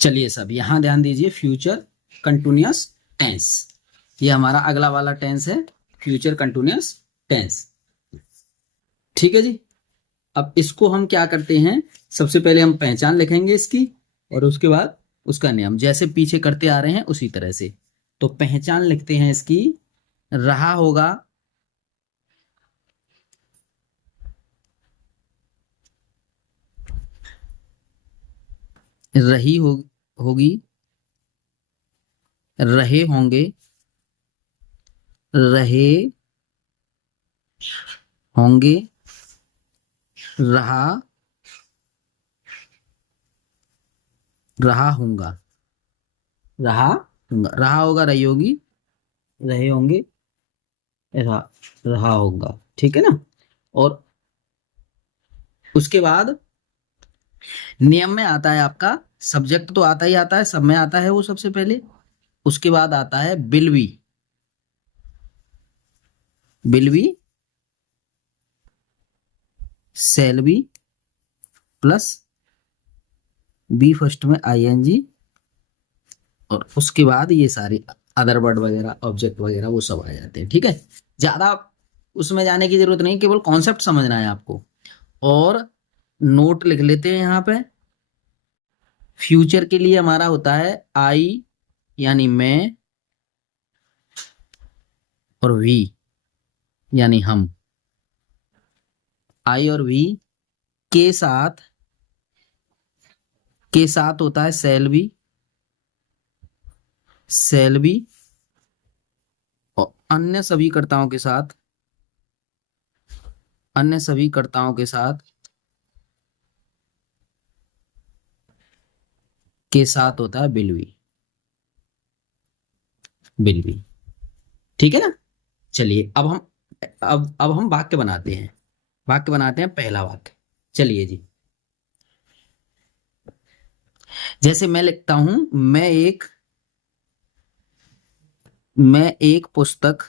चलिए सब यहां ध्यान दीजिए, फ्यूचर कंटिन्यूअस टेंस, ये हमारा अगला वाला टेंस है, फ्यूचर कंटिन्यूअस टेंस। ठीक है जी। अब इसको हम क्या करते हैं, सबसे पहले हम पहचान लिखेंगे इसकी, और उसके बाद उसका नियम, जैसे पीछे करते आ रहे हैं उसी तरह से। तो पहचान लिखते हैं इसकी, रहा होगा, रही होगी, रहे होंगे, रहे होंगे, रहा रहा होगा, रहा होगा, रहा होगा, रही होगी, रहे होंगे, रहा रहा होगा। ठीक है ना। और उसके बाद नियम में आता है आपका, सब्जेक्ट तो आता ही आता है, सब में आता है वो सबसे पहले। उसके बाद आता है will be, will be, shall be, plus V first में आईएनजी, और उसके बाद ये सारी अदर वर्ड वगैरह, ऑब्जेक्ट वगैरह वो सब आ जाते हैं। ठीक है, ज्यादा उसमें जाने की जरूरत नहीं, केवल कॉन्सेप्ट समझना है आपको। और नोट लिख लेते हैं यहाँ पे। फ्यूचर के लिए हमारा होता है आई यानी मैं, और वी यानी हम। आई और वी के साथ, के साथ होता है सेल बी, सेल बी, और अन्य सभी कर्ताओं के साथ, अन्य सभी कर्ताओं के साथ, के साथ होता है विल बी, विल बी। ठीक है ना। चलिए अब हम वाक्य बनाते हैं, वाक्य बनाते हैं, पहला वाक्य। चलिए जी, जैसे मैं लिखता हूं, मैं एक पुस्तक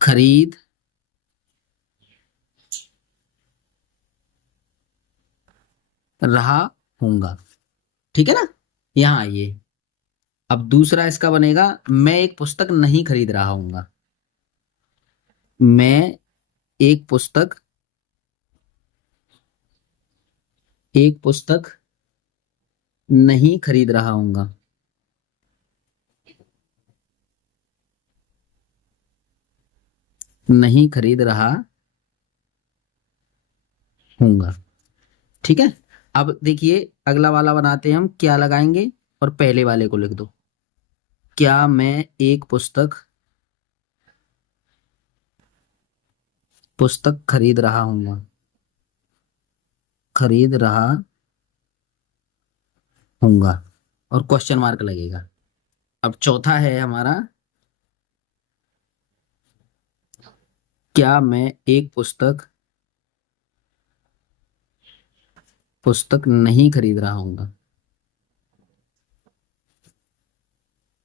खरीद रहा हूंगा। ठीक है ना। यहां आइए, अब दूसरा इसका बनेगा, मैं एक पुस्तक नहीं खरीद रहा हूंगा। मैं एक पुस्तक, एक पुस्तक नहीं खरीद रहा हूंगा। नहीं खरीद रहा हूंगा। ठीक है। अब देखिए, अगला वाला बनाते हैं हम, क्या लगाएंगे, और पहले वाले को लिख दो। क्या मैं एक पुस्तक, पुस्तक खरीद रहा हूंगा, खरीद रहा हूंगा, और क्वेश्चन मार्क लगेगा। अब चौथा है हमारा, क्या मैं एक पुस्तक, पुस्तक नहीं खरीद रहा हूंगा,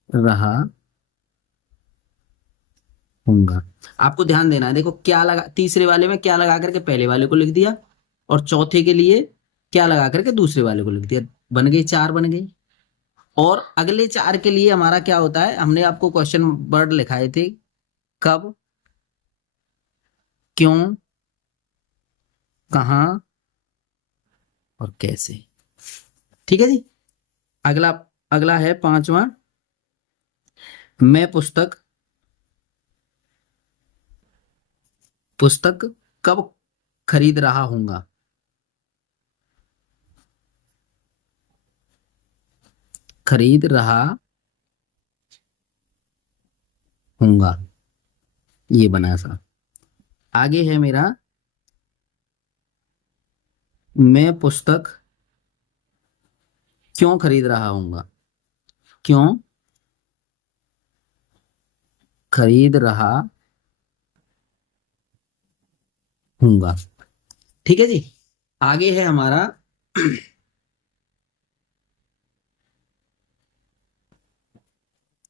रहा हूंगा। आपको ध्यान देना है, देखो क्या लगा, तीसरे वाले में क्या लगा करके पहले वाले को लिख दिया, और चौथे के लिए क्या लगा करके दूसरे वाले को लिख दिया, बन गई, चार बन गई। और अगले चार के लिए हमारा क्या होता है, हमने आपको क्वेश्चन वर्ड लिखाए थे, कब, क्यों, कहाँ, और कैसे। ठीक है जी। अगला, अगला है पांचवा, मैं पुस्तक, पुस्तक कब खरीद रहा हूंगा, खरीद रहा हूंगा। ये बना सा। आगे है मेरा, मैं पुस्तक क्यों खरीद रहा हूंगा, क्यों खरीद रहा हूंगा। ठीक है जी। आगे है हमारा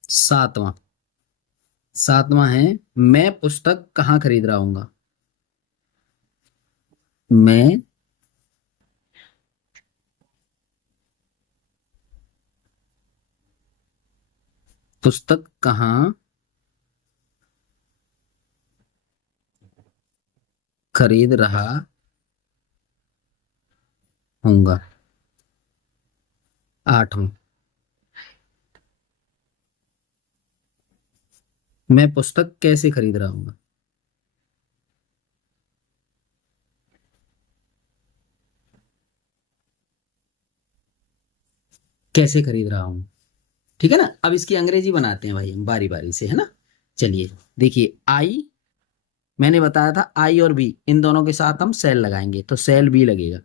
सातवां, सातवां है, मैं पुस्तक कहाँ खरीद रहा हूंगा, मैं पुस्तक कहाँ खरीद रहा हूँगा। 8वां, मैं पुस्तक कैसे खरीद रहा हूँगा। कैसे खरीद रहा हूँ। ठीक है ना। अब इसकी अंग्रेजी बनाते हैं भाई हम बारी बारी से, है ना। चलिए देखिए, आई मैंने बताया था, आई और बी इन दोनों के साथ हम सेल लगाएंगे, तो सेल बी लगेगा।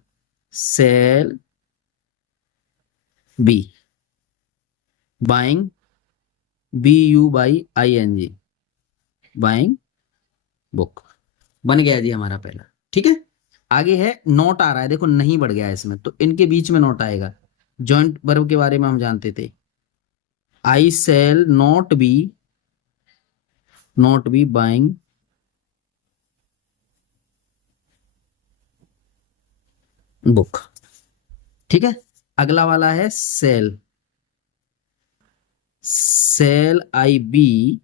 Shall be, buying, BUYING, buying book. बन गया जी हमारा पहला। ठीक है। आगे है नोट आ रहा है, देखो नहीं बढ़ गया है इसमें, तो इनके बीच में नोट आएगा। जॉइंट वर्ब के बारे में हम जानते थे। I shall not be buying book. ठीक है। अगला वाला है shall, shall I be,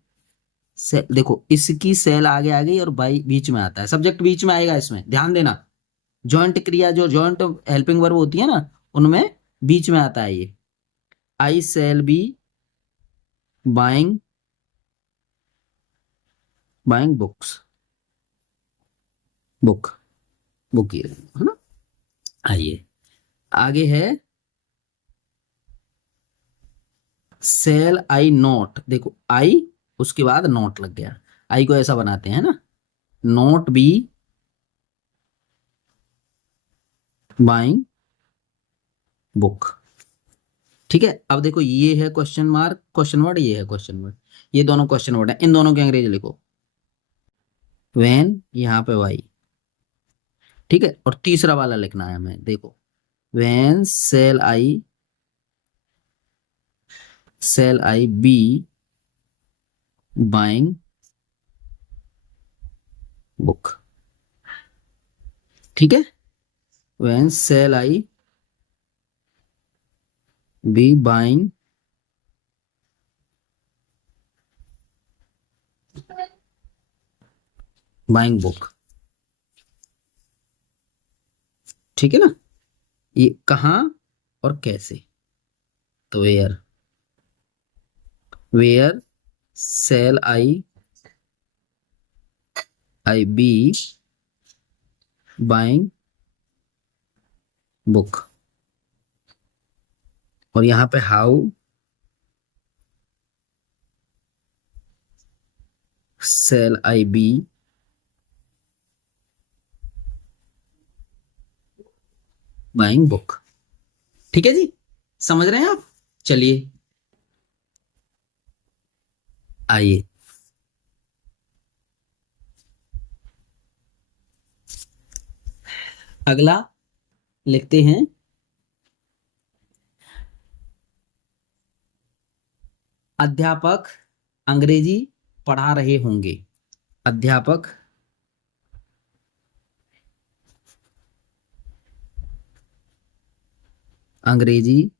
shall देखो इसकी सेल आगे आ गई और बाई बीच में आता है, सब्जेक्ट बीच में आएगा इसमें, ध्यान देना। जॉइंट क्रिया जो जॉइंट हेल्पिंग वर्ब होती है ना, उनमें बीच में आता है ये। I shall be buying buying books, book, book ये है ना। आइए आगे है सेल आई नोट, देखो आई उसके बाद नोट लग गया, आई को ऐसा बनाते हैं ना, नोट बी बाइंग बुक। ठीक है। अब देखो ये है क्वेश्चन मार्क क्वेश्चन वर्ड, ये है क्वेश्चन वर्ड, ये दोनों क्वेश्चन वर्ड है, इन दोनों के अंग्रेजी लिखो। व्हेन यहाँ पे वाई। ठीक है। और तीसरा वाला लिखना है हमें, देखो when shall I be buying book. ठीक है। When shall I be buying book. ठीक है ना। ये कहाँ और कैसे, तो where shall I be buying book. और यहाँ पे how shall I be buying book. ठीक है जी, समझ रहे हैं आप। चलिए आइए अगला लिखते हैं। अध्यापक अंग्रेजी पढ़ा रहे होंगे। अध्यापक अंग्रेजी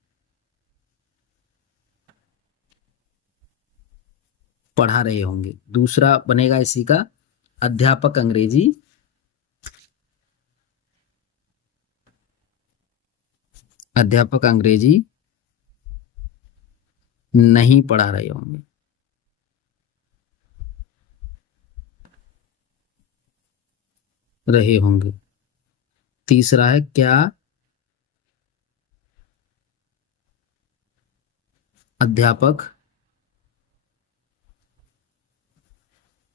पढ़ा रहे होंगे। दूसरा बनेगा इसी का, अध्यापक अंग्रेजी नहीं पढ़ा रहे होंगे। तीसरा है क्या अध्यापक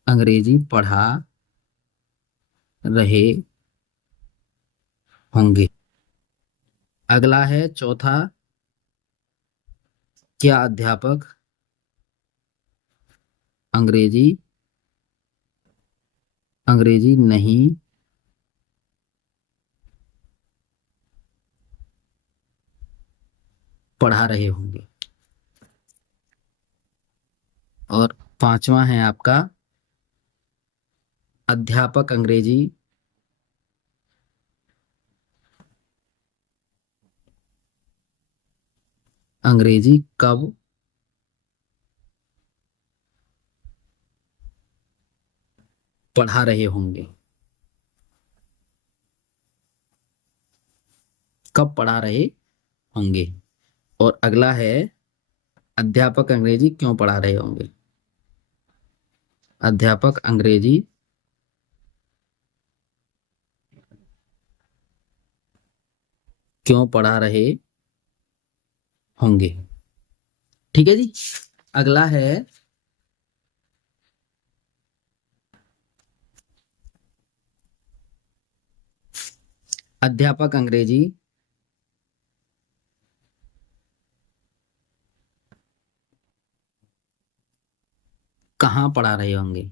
अंग्रेजी पढ़ा रहे होंगे। अगला है चौथा, क्या अध्यापक अंग्रेजी अंग्रेजी नहीं पढ़ा रहे होंगे। और पांचवा है आपका, अध्यापक अंग्रेजी कब पढ़ा रहे होंगे, कब पढ़ा रहे होंगे। और अगला है अध्यापक अंग्रेजी क्यों पढ़ा रहे होंगे। अध्यापक अंग्रेजी क्यों पढ़ा रहे होंगे। ठीक है जी। अगला है अध्यापक अंग्रेजी कहाँ पढ़ा रहे होंगे।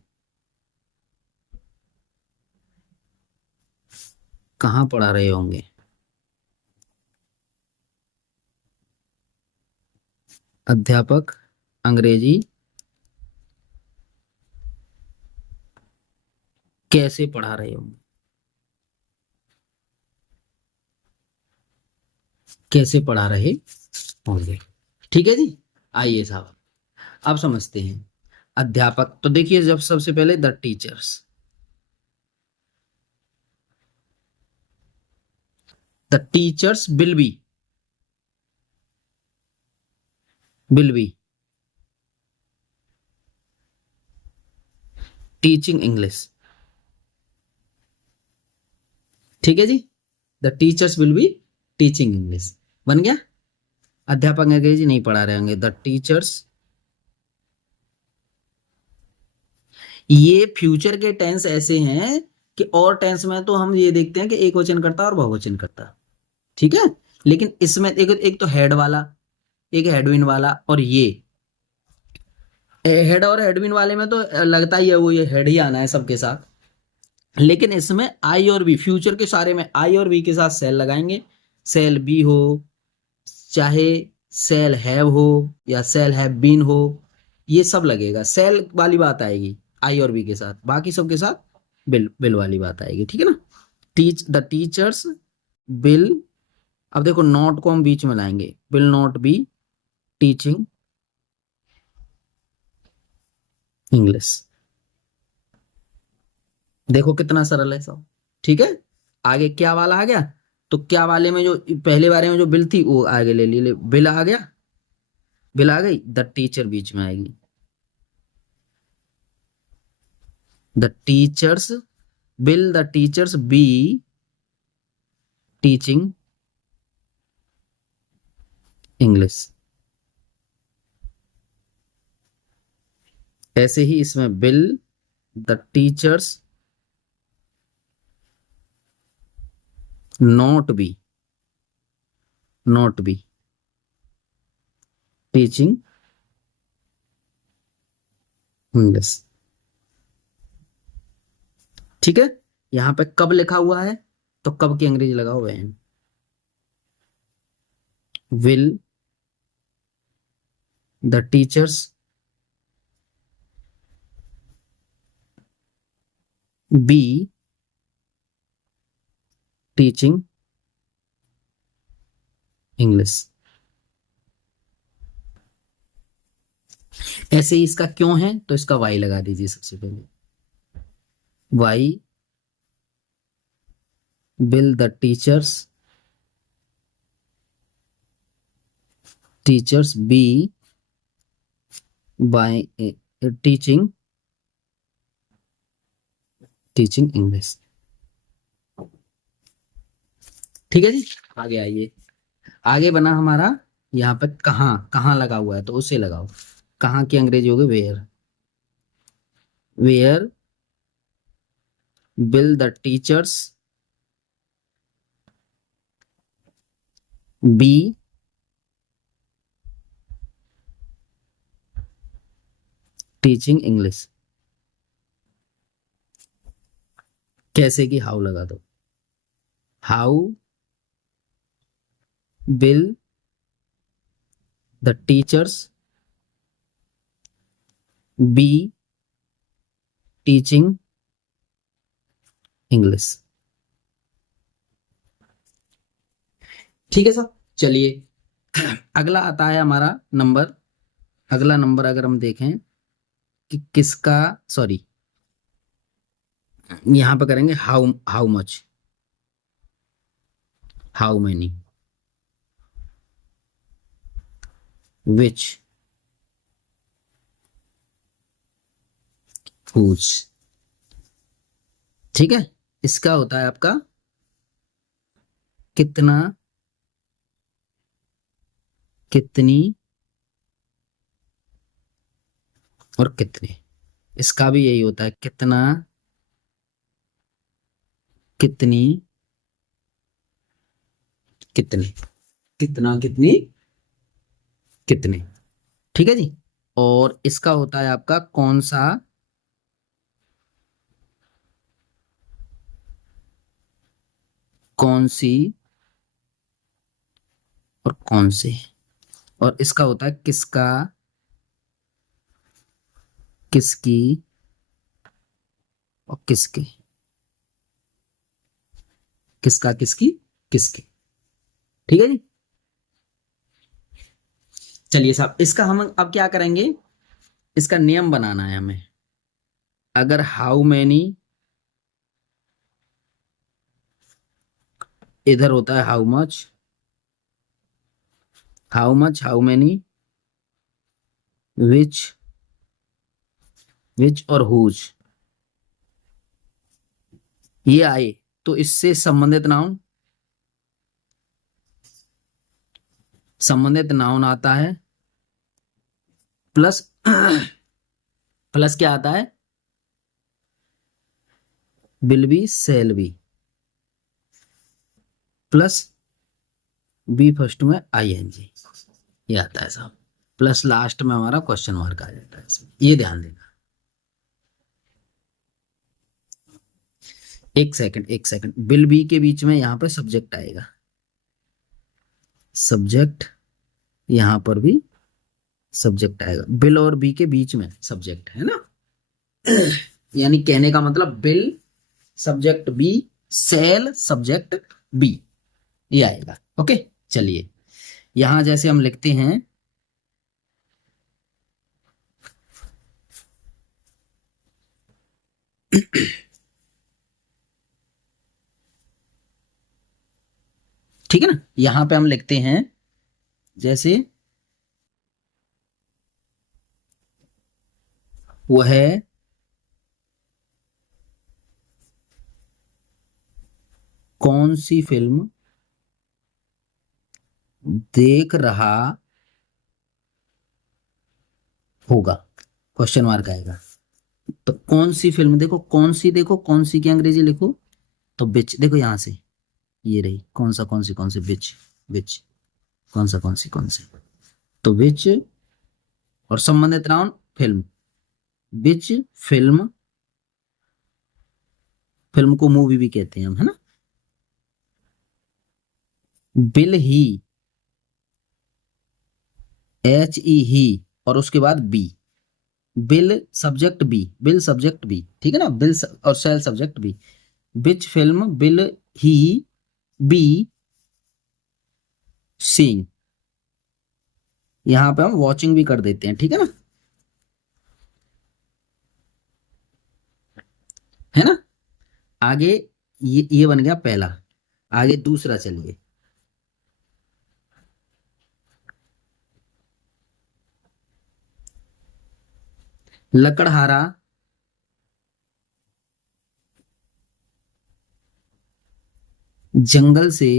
कहाँ पढ़ा रहे होंगे। अध्यापक अंग्रेजी कैसे पढ़ा रहे होंगे। कैसे पढ़ा रहे होंगे। ठीक है जी। आइए साहब अब समझते हैं। अध्यापक तो देखिए, जब सबसे पहले the teachers, the teachers will be teaching English. ठीक है जी। The teachers will be teaching English बन गया। अध्यापक अंग्रेजी नहीं पढ़ा रहे होंगे, द टीचर्स। ये फ्यूचर के टेंस ऐसे हैं कि और टेंस में तो हम ये देखते हैं कि एक वचन करता और बहुवचन करता। ठीक है। लेकिन इसमें एक तो हेड वाला, एक हेडविन वाला, और ये हेड और हेडविन वाले में तो लगता ही है वो ये हेड ही आना है सबके साथ। लेकिन इसमें आई और बी, फ्यूचर के सारे में आई और बी के साथ सेल लगाएंगे। सेल बी हो, चाहे सेल हैव हो या सेल हैव बीन हो, ये सब लगेगा। सेल वाली बात आएगी आई और बी के साथ, बाकी सब के साथ बिल वाली बात आएगी। ठीक है ना। द टीचर्स बिल, अब देखो नॉट को हम बीच में लाएंगे, will not be teaching English. देखो कितना सरल है सब। ठीक है। आगे क्या वाला आ गया, तो क्या वाले में जो पहले बारे में जो बिल थी वो आगे ले ली, बिल आ गया, बिल आ गई, द टीचर बीच में आएगी। The teachers bill the teachers be teaching English. ऐसे ही इसमें bill the teachers not be teaching English. ठीक है। यहां पे कब लिखा हुआ है तो कब की अंग्रेजी लगा हुआ है। Will the teachers be teaching English. ऐसे ही इसका क्यों है तो इसका वाई लगा दीजिए सबसे पहले। Why will the teachers be by teaching English. ठीक है जी। आगे आइए। आगे बना हमारा, यहाँ पे कहाँ कहाँ लगा हुआ है तो उसे लगाओ। कहाँ की अंग्रेजी होगी where. Where will the teachers be teaching English. कैसे कि हाउ लगा दो। How will the teachers be teaching English. ठीक है सर। चलिए अगला आता है हमारा नंबर। अगला नंबर अगर हम देखें कि किसका, सॉरी यहां पे करेंगे how how much, how many, which, whose. ठीक है, इसका होता है आपका कितना, कितनी और कितने। इसका भी यही होता है कितना, कितनी, कितने, कितना, कितनी, कितने। ठीक है जी। और इसका होता है आपका कौन सा, कौन सी और कौन से। और इसका होता है किसका, किसकी और किसके, किसका, किसकी, किसके। ठीक है जी। चलिए साहब, इसका हम अब क्या करेंगे, इसका नियम बनाना है हमें। अगर हाउ मैनी इधर होता है how much, how much, how many, which, which और हुज, ये आए तो इससे संबंधित नाउन, संबंधित नाउन आता है प्लस प्लस क्या आता है, will be, shall be, plus V first में आईएनजी, ये आता है साहब। प्लस लास्ट में हमारा क्वेश्चन मार्क आ जाता है इसमें, ये ध्यान देना। एक सेकंड, एक सेकंड, विल बी के बीच में यहां पे सब्जेक्ट आएगा, सब्जेक्ट, यहां पर भी सब्जेक्ट आएगा, बिल और बी के बीच में सब्जेक्ट है ना। यानी कहने का मतलब will subject be, shall subject be, ये आएगा। ओके, चलिए यहां जैसे हम लिखते हैं ठीक है ना, यहां पे हम लिखते हैं जैसे वह कौन सी फिल्म देख रहा होगा, क्वेश्चन मार्क आएगा। तो कौन सी फिल्म, देखो कौन सी, देखो कौन सी की अंग्रेजी लिखो तो बिच, देखो यहां से ये रही, कौन सा, कौन सी, कौन सी, बिच, बिच, कौन सा, कौन सी, कौन सी, तो बिच और संबंधित नाउन फिल्म, बिच फिल्म, फिल्म को मूवी भी कहते हैं हम, है ना। बिल ही, एच ई ही, और उसके बाद B, bill subject B, bill subject B, ठीक है ना, बिल और cell subject B, beach film bill he be seeing, यहां पे हम वॉचिंग भी कर देते हैं, ठीक है ना, है ना। आगे ये बन गया पहला, आगे दूसरा चलिए। लकड़हारा जंगल से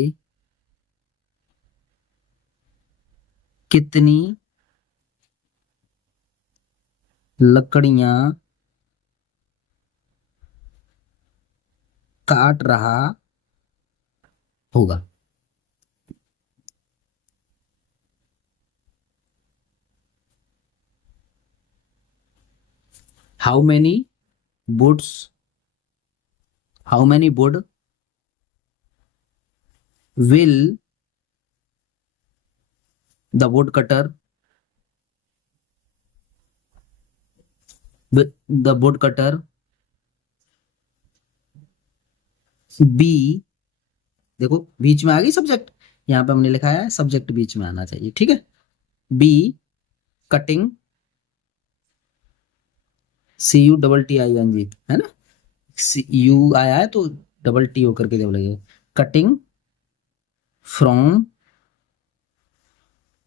कितनी लकड़ियां काट रहा होगा। How many woods, how many wood will the wood cutter, the wood cutter be, देखो बीच में आ गई सब्जेक्ट, यहां पे हमने लिखा है सब्जेक्ट बीच में आना चाहिए, ठीक है। Be cutting, C U double T I N G, है ना, यू आया है तो डबल टी होकर के जब लगेगा, cutting from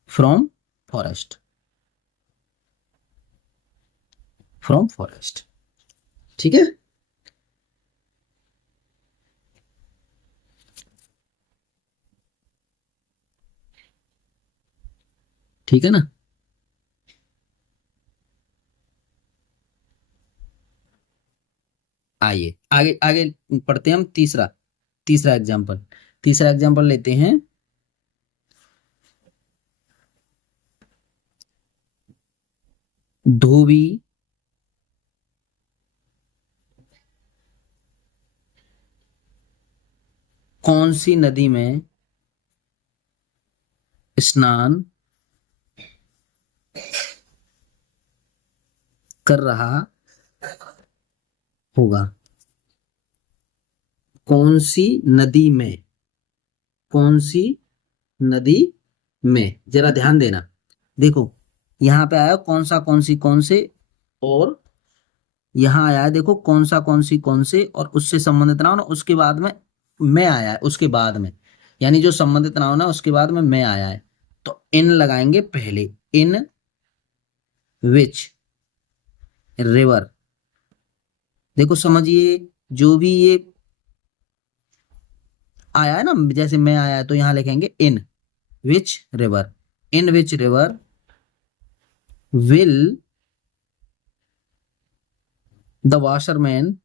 from forest, from forest. ठीक है। ठीक है ना। आइए आगे आगे पढ़ते हैं हम। तीसरा तीसरा एग्जाम्पल, तीसरा एग्जाम्पल लेते हैं। धोबी कौन सी नदी में स्नान कर रहा होगा। कौन सी नदी में, कौन सी नदी में, जरा ध्यान देना। देखो यहां पे आया कौन सी कौन से, और यहां आया है देखो कौन सी कौन से, और उससे संबंधित नाउन, उसके बाद में मैं आया है उसके बाद में, यानी जो संबंधित नाउन है उसके बाद में मैं आया है। तो इन लगाएंगे पहले, इन विच रिवर। देखो समझिए, जो भी ये आया है ना, जैसे मैं आया है तो यहां लिखेंगे in which river, in which river will the washerman,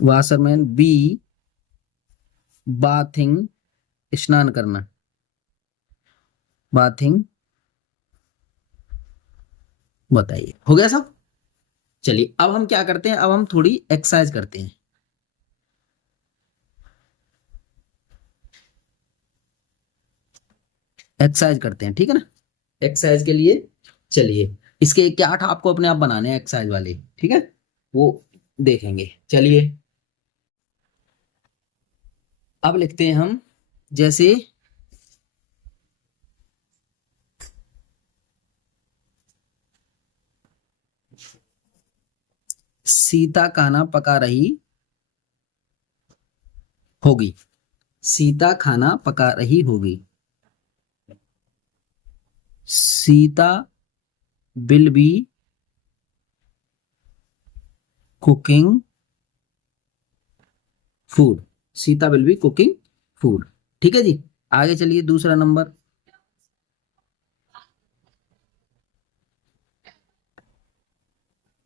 washerman be bathing, स्नान करना, बाथिंग। बताइए हो गया सब। चलिए अब हम क्या करते हैं, अब हम थोड़ी एक्सरसाइज करते हैं। एक्सरसाइज करते हैं, ठीक है ना। एक्सरसाइज के लिए चलिए, इसके क्या आठ आपको अपने आप बनाने हैं एक्सरसाइज वाले, ठीक है, वो देखेंगे। चलिए अब लिखते हैं हम, जैसे सीता खाना पका रही होगी, सीता खाना पका रही होगी, Sita will be cooking food, Sita will be cooking food. ठीक है जी। आगे चलिए दूसरा नंबर,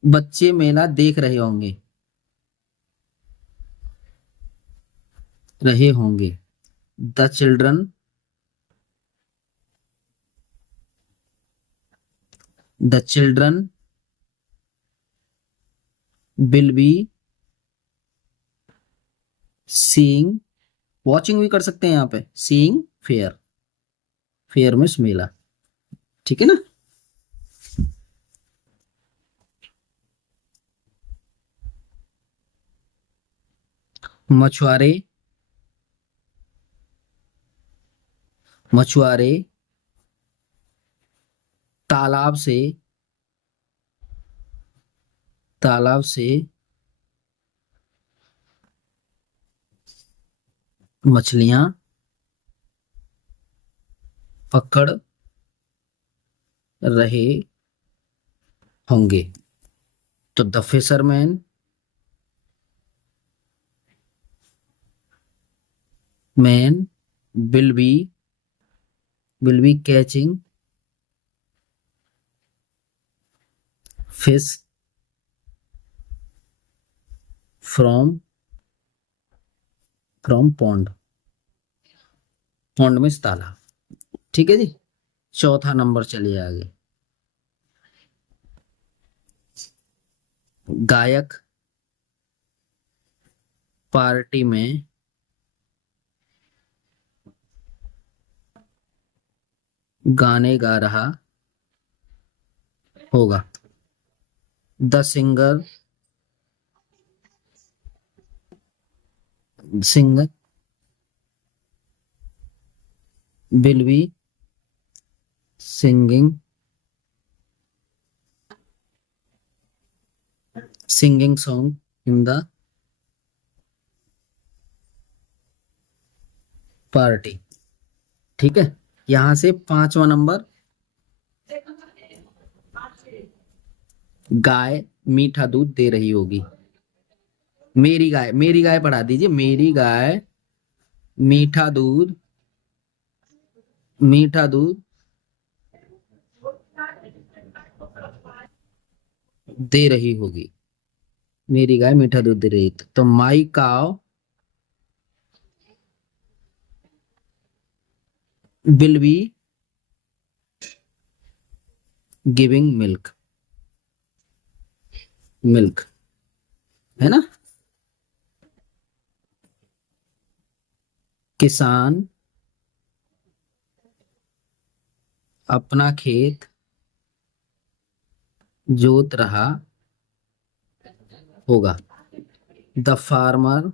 बच्चे मेला देख रहे होंगे, the children the children will be seeing, watching भी कर सकते हैं यहाँ पे, सीइंग फेयर, फेयर मीन्स मेला। ठीक है ना। मछुआरे मछुआरे तालाब से तालाब से मछलियां पकड़ रहे होंगे, तो the fisherman man will be catching fish from pond, pond में तालाब। ठीक है जी। चौथा नंबर चलिए आगे, गायक पार्टी में गाने गा रहा होगा, the singer will be singing singing song in the party. ठीक है, यहां से 5वां नंबर, गाय मीठा दूध दे रही होगी। मेरी गाय पढ़ा दीजिए। मेरी गाय मीठा दूध, मीठा दूध दे रही होगी। मेरी गाय मीठा दूध दे रही, तो माई काव will be giving milk. Milk है ना। किसान अपना खेत जोत रहा होगा। The farmer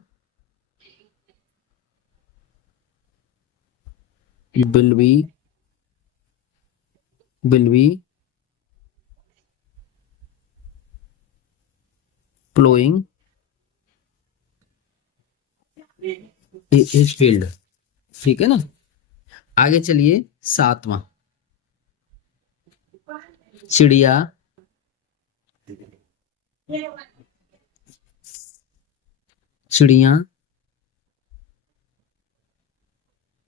will be ploughing is field. ठीक है ना। आगे चलिए 7वां, चिड़िया चिड़िया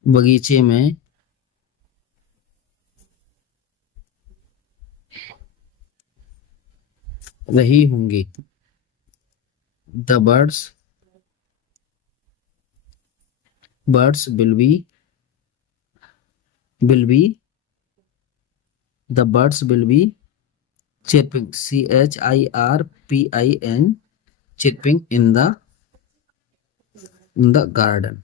बगीचे में रही होंगी। The birds will be the birds will be chirping, chirping, chirping in the garden।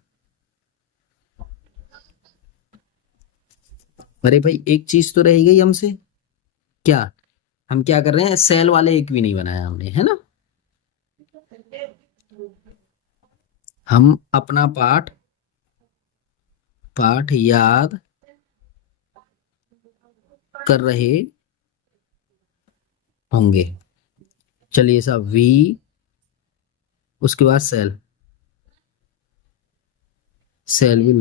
अरे भाई एक चीज तो रह गई हमसे, क्या हम क्या कर रहे हैं, सेल वाले एक भी नहीं बनाया हमने, है ना। हम अपना पाठ याद कर रहे होंगे। चलिए साहब, वी उसके बाद सेल भी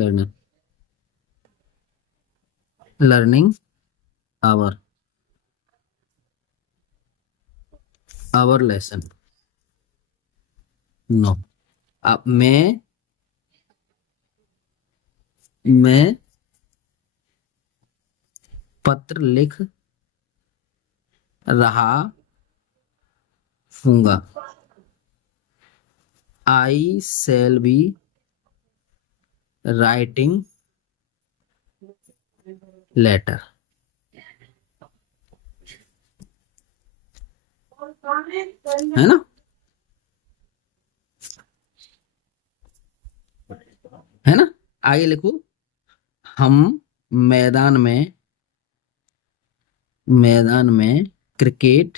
लर्निंग आवर लेसन। नो, अब मैं पत्र लिख रहा हूँगा। आई शैल बी राइटिंग लेटर। है ना। है ना। आगे लिखो, हम मैदान में क्रिकेट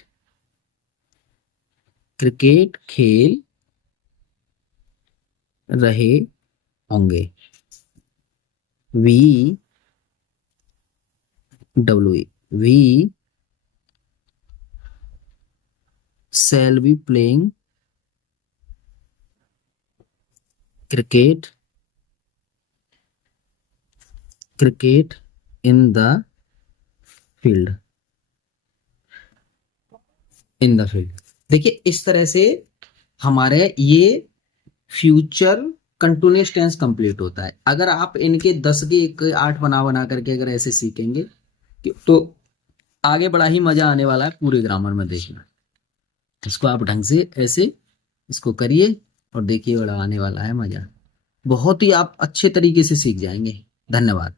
खेल रहे होंगे। We shall be playing cricket in the field। देखिए इस तरह से हमारे ये फ्यूचर कंटिन्यूअस टेंस कंप्लीट होता है। अगर आप इनके 10 के 1 8 बना करके अगर ऐसे सीखेंगे तो आगे बड़ा ही मजा आने वाला है पूरे ग्रामर में। देखना, इसको आप ढंग से ऐसे इसको करिए और देखिए, बड़ा आने वाला है मजा। बहुत ही आप अच्छे तरीके से सीख जाएंगे। धन्यवाद।